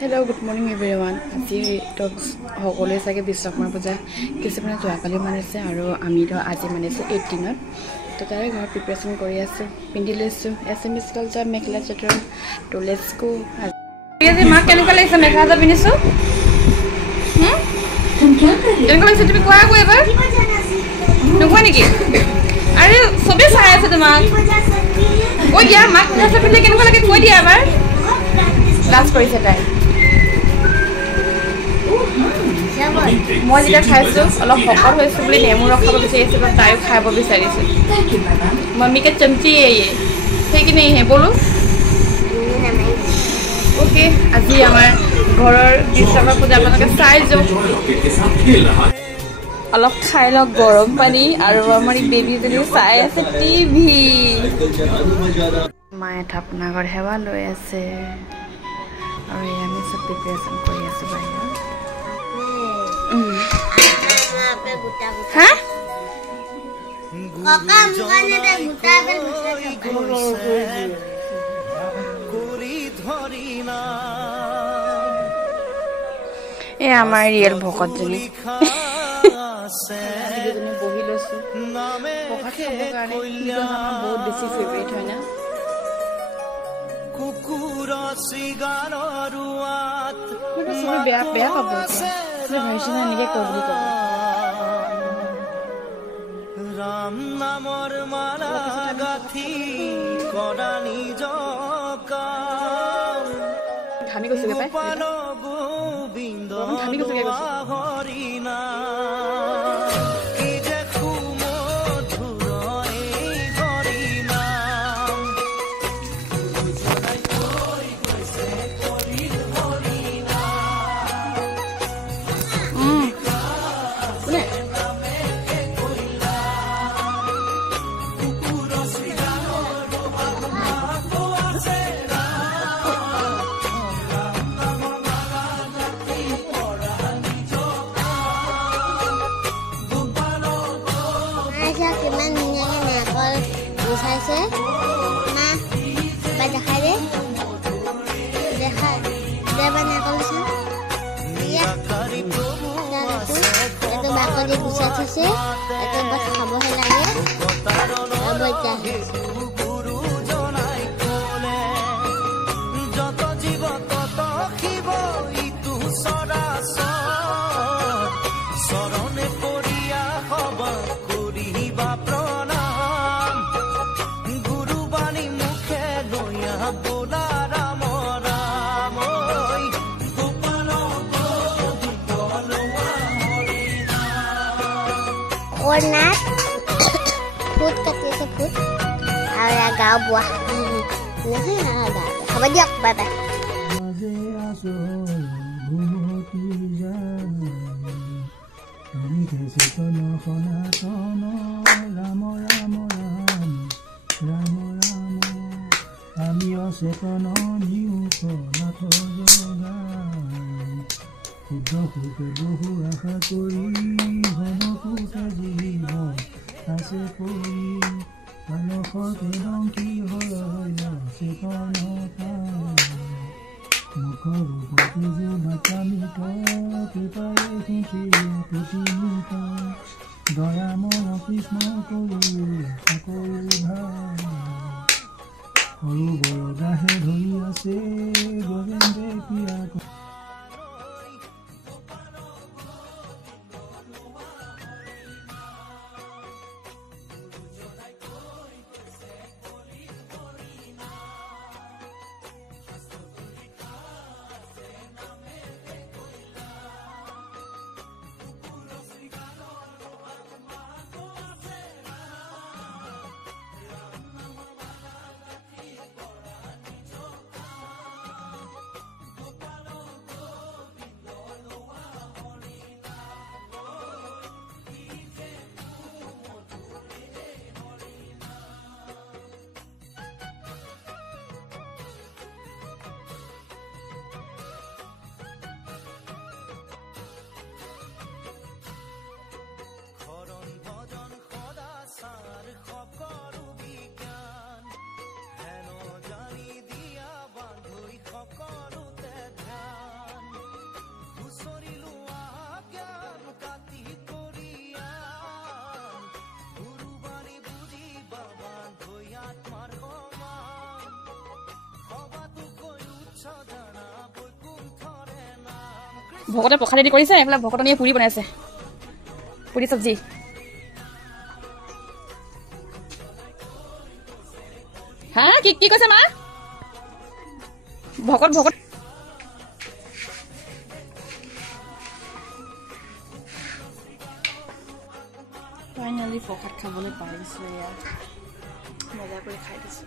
Hello, good morning everyone. আজি টক্স সকলোৱে চাগে বিশ্বকৰ্মা পূজা কিছুমানে যোৱাকালি মানিছে আৰু আমিতো আজি মানিছে 18ত তো তাৰে ঘৰ প্ৰিপাৰেচন কৰি আছো পিন্ধি লৈছো এছএমএছ কালচাৰ মেখেলা চাদৰ তো লেটস গো আজি মা কেনেকুৱা লাগিছে মেখেলা চাদৰ পিন্ধিছো কেনেকুৱা লাগিছে তুমি কোৱা আকৌ এবাৰ নোকোৱা নেকি আৰে সবে চাই আছে তোমাক ঐ ইয়া মাক মেখেলা চাদৰ পিন্ধি কেনেকুৱা লাগে কৈ দিয়া এবাৰ লাজ কৰিছে তাই মই যেতিয়া খাইছো অলপ শকত হৈছো বুলি নেমু ৰখাব বিচাৰিছো তো তাইও খাব বিচাৰিছে मम्मी का चमची है ये है कि नहीं है बोलो ओके আজি আমাৰ ঘৰৰ বিশ্বকৰ্মা পূজা আপোনালোকে চাই যাওক অলপ খাই লওক গৰম পানী আৰু আমাৰ বেবীজনী চাই আছে টিভি মায়ে থাপনাগৰ হেৱা লৈ আছে আৰু আমি সব প্ৰিপাৰেচন কৰি আছো বাহিৰত হা Kaka mukanya deh buta kan এ আমাৰ ৰিয়েল ভকত জনী বহি লৈছো ভকত খাবৰ কাৰণে বহুত বেছি ফেভৰেট হয় না কুকুৰ বেয়া বেয়া পাব ভাবিছো না এনেকে কয় বুলি কব राम नामर माला गाथी करा निज काम ধামি গৈছে পাই পালো গোবিন্দ ধামি গৈছে হৰিনা কি যে সুমধুৰ এই হৰিনা জনাই কৈ গৈছে কলিৰ হৰিনা বাকলি গুছা থৈছে এটা বাস খাবহে লাগে গুৰু জনাই কোনে যত জীৱ তত শিৱ ইটো চৰাচৰ চৰণে কৰিয়া হব কৰিবা প্ৰণাম গুৰু বাণী মুখে লৈয়া বোলা ৰাম ৰাম और ना फूट करते से फूट और गाँव बुआ नहीं आगा अब दिया बाय बाय বহু আশা কৰি ঘনকুটা জীৱ আছে কৰি মানসতে ডংকি হয় চেতনতা মুখৰ ৰূপতে যে বাচামিত কৃপাৰে সুখীয়ে প্ৰতিমিত দয়াময় কৃষ্ণ কৰি সকলো ভাল সৰু বৰদাহে ধৰি আছে গজেন্দ্ৰে পিয়া ভকতে প্ৰসাদ ৰেডি কৰিছে এইফালে ভকতনীয়ে পুৰি বনাইছে পুৰি চব্জি হা কি কৈছে মা ভকত ফাইনেলি প্ৰসাদ খাবলৈ পাৰিছো ইয়াত মজা কৰি খাই দিছো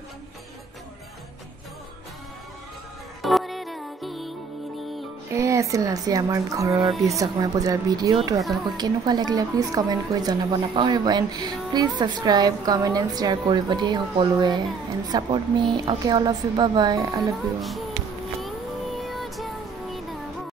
এয়া আছিল আজি আমাৰ ঘৰৰ বিশ্বকৰ্মা পূজাৰ ভিডিঅ' তো আপোনালোকক কেনেকুৱা লাগিলে প্লিজ কমেণ্ট কৰি জনাব নাপাহৰিব and please subscribe comment and share কৰিব দিয়ে সকলোৱে and support me okay all of you bye bye I love U